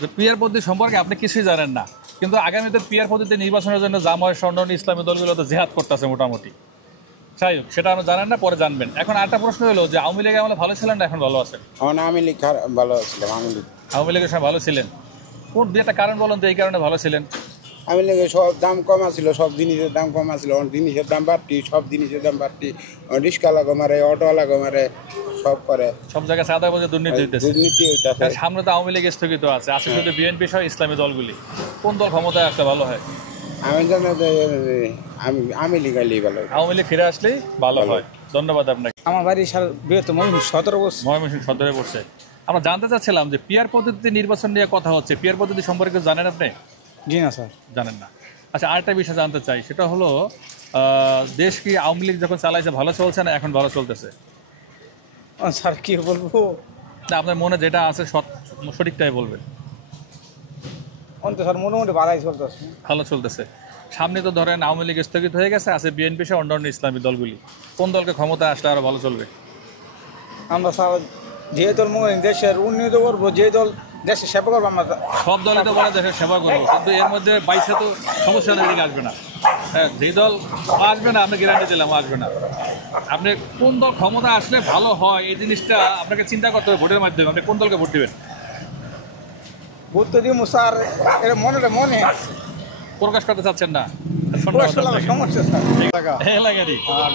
যে পিয়ার পদ্ধতি সম্পর্কে আপনি কিছুই জানেন না, কিন্তু আগামীতে পিয়ার পদ্ধতি নির্বাচনের জন্য জামায়াত সহ অন্যান্য ইসলামী দলগুলো তো জেহাদ করতেছে মোটামুটি। যাই হোক, সেটা আমরা জানেন না, পরে জানবেন। এখন আরেকটা প্রশ্ন হলো যে আওয়ামী লীগ আমলে ভালো ছিলেন না এখন ভালো আছেন? আওয়ামী লীগ ভালো ছিলাম। আওয়ামী লীগের সময় ভালো ছিলেন, কোন দুই একটা কারণ বলেন তো এই কারণে ভালো ছিলেন? আওয়ামী লীগের সব দাম কম ছিল, সব জিনিসের দাম কম ছিল, জিনিসের দাম বাড়তি, সব জিনিসের দাম বাড়তি, রিক্সাওয়ালা মারে, অটোওয়ালা মারে, সব করে, সব জায়গায় সাদা বলছে দুর্নীতি হইতেছে। দুর্নীতি হইতেছে। সামনে তো আওয়ামী লীগ স্থগিত আছে, আছে শুধু বিএনপি সহ ইসলামী দলগুলি। কোন দল ক্ষমতায় আসলে ভালো হয়? আমি জানি যে আওয়ামী লীগ আইলেই ভালো। আওয়ামী লীগ ফিরে আসলেই ভালো হয়। ধন্যবাদ আপনাকে। আমার বাড়ি বৃহত্তম 17 বছর। ময়মনসিংহ সদরে পড়ছে। আমরা জানতে চাচ্ছিলাম যে পিয়ার পদ্ধতিতে নির্বাচন নিয়ে কথা হচ্ছে, পিয়ার পদ্ধতি সম্পর্কে জানেন আপনি? জি না স্যার, জানেন না। আচ্ছা, আরেকটা বিষয় জানতে চাই, সেটা হলো দেশ কি আওয়ামী লীগ যখন চালাইছে ভালো চলছে না এখন ভালো চলতেছে? স্যার কি বলবো, না, আপনার মনে যেটা আছে সঠিকটাই বলবেন। অন্ত স্যার মোটামুটি ভালোই চলতেছে। ভালো চলতেছে। সামনে তো ধরেন আওয়ামী লীগ স্থগিত হয়ে গেছে, আছে বিএনপি সহ অন্যান্য ইসলামী দলগুলি। কোন দলকে ক্ষমতায় আসলে আরো ভালো চলবে? আমরা স্যার যে দল মনে দেশের উন্নতি করবো, যে দল দেশের সেবা করবো, আমরা সব দলই তো বলে দেশের সেবা করবো, কিন্তু এর মধ্যে বাইশে তো সমস্যা এদিকে আসবে না। হ্যাঁ, যে দল আসবে না, আপনি গ্যারান্টি দিলাম আসবে না। আপনি কোন দল ক্ষমতা আসলে ভালো হয় এই জিনিসটা আপনাকে চিন্তা করতে হবে ভোটের মাধ্যমে। আপনি কোন দলকে ভোট দিবেন? ভোট তো দিব স্যার, এটা মনে প্রকাশ করতে চাচ্ছেন না? সমস্যা স্যার।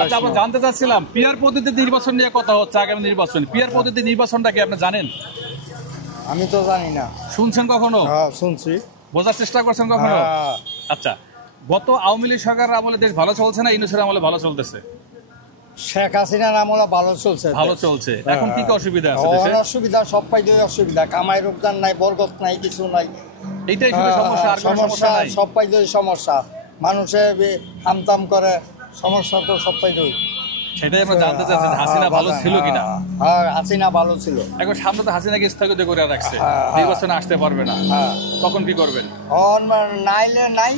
আচ্ছা, আমরা জানতে চাচ্ছিলাম পিয়ার পদ্ধতি নির্বাচন নিয়ে কথা হচ্ছে, আগামী নির্বাচন। পিয়ার পদ্ধতি নির্বাচনটা কি আপনি জানেন? আমি তো জানি না। শুনছেন কখনো? শুনছি। বোঝার চেষ্টা করছেন কখনো? আচ্ছা, গত আওয়ামী লীগ সরকারের আমলে দেশ ভালো চলছে না ইউনূসের আমলে ভালো চলতেছে? শেখ হাসিনার আমলে ভালো চলছে। ভালো চলছে। এখন কি কি অসুবিধা আছে দেশে? অসুবিধা সব পাইতে অসুবিধা, কামাই রোজগার নাই, বরকত নাই, কিছু নাই। এইটাই শুধু সমস্যা, আর কোনো সমস্যা নাই। সব পাইতে সমস্যা, মানুষে আমতাম করে, সমস্যা তো সব পাইতে। সেটাই আমরা জানতে চাচ্ছি হাসিনা ভালো ছিল কিনা। হ্যাঁ, হাসিনা ভালো ছিল। এখন সামনে তো হাসিনাকে স্থগিত করে রাখছে, নির্বাচনে আসতে পারবে না। তখন কি করবেন? নাইলে নাই,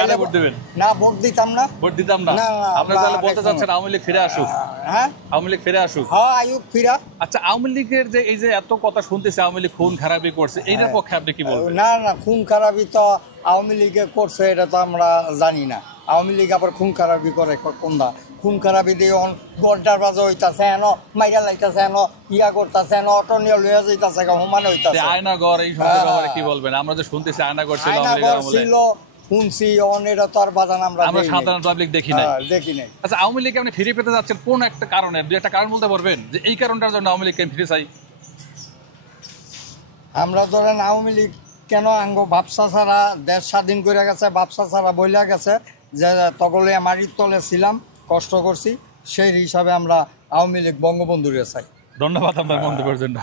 কারে ভোট দিবেন? না, ভোট দিতাম না। ভোট দিতাম না। আপনি তাহলে বলতে চাচ্ছেন আওয়ামী লীগ ফিরে আসুক? হ্যাঁ, আওয়ামী লীগ ফিরে আসুক। হ্যাঁ, আয়ুব ফিরা। আচ্ছা, আওয়ামী লীগের যে এই যে এত কথা শুনতেছে আওয়ামী লীগ খুন খারাপি করছে, এইটার পক্ষে আপনি কি বলবেন? না না, খুন খারাপি তো আওয়ামী লীগে করছে, এটা তো আমরা জানি না। আওয়ামী লীগ আবার খুন খারাপি করে কোনটা? খুন খারাপি দিয়ে গড্ডার বাজে হইতাছে, এন মাইরা লাইতাছে, এন ইয়া করতেছে, এন অটো নিয়ে লইয়া যাইতাছে, হুমান হইতাছে। আয়নাগর এই সমস্ত ব্যাপারে কি বলবেন? আমরা যে শুনতেছি আয়নাগর ছিল আওয়ামী লীগের আমলে। ছিল, শুনছি, এটা তো আর বাজান আমরা সাধারণ পাবলিক দেখি নাই। আচ্ছা, আওয়ামী লীগ আপনি ফিরে পেতে যাচ্ছেন কোন একটা কারণে? দুই একটা কারণ বলতে পারবেন যে এই কারণটার জন্য আওয়ামী লীগকে ফিরে চাই? আমরা ধরেন আওয়ামী লীগ কেন আঙ্গ ভাবসা ছাড়া দেশ স্বাধীন করে গেছে, ভাবসা ছাড়া বইলা গেছে যে তগলে মাটির তলে ছিলাম, কষ্ট করছি, সেই হিসাবে আমরা আওয়ামী লীগ বঙ্গবন্ধুরে চাই। ধন্যবাদ আপনার বন্ধুদের জন্য।